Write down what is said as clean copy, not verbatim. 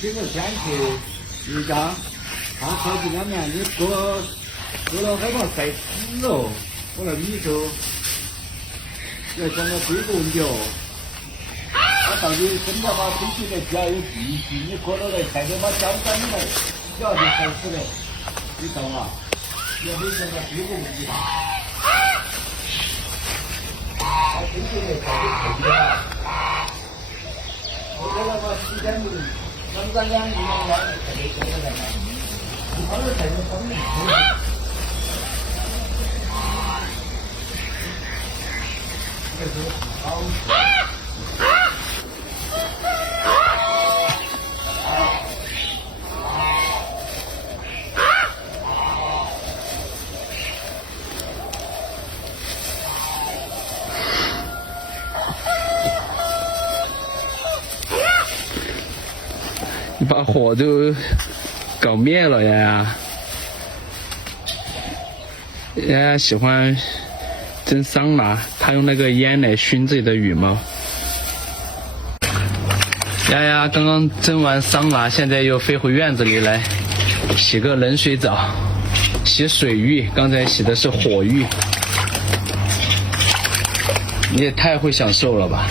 这个先去一张，他手机两面，你搁了海光晒死哦，我那米粥要讲到这个问题哦。他到底真的把身体的只要有地气，你搁了来晒的把胶粘起来，脚就晒死了，你懂吗？要没想到这个问题。他身体的晒的透的。我给他把时间就能在2年2年才给做的嘛，他是才能分明。这是好。你把火都搞灭了呀！丫丫喜欢蒸桑拿，他用那个烟来熏自己的羽毛。丫丫刚刚蒸完桑拿，现在又飞回院子里来洗个冷水澡，洗水浴，刚才洗的是火浴。你也太会享受了吧！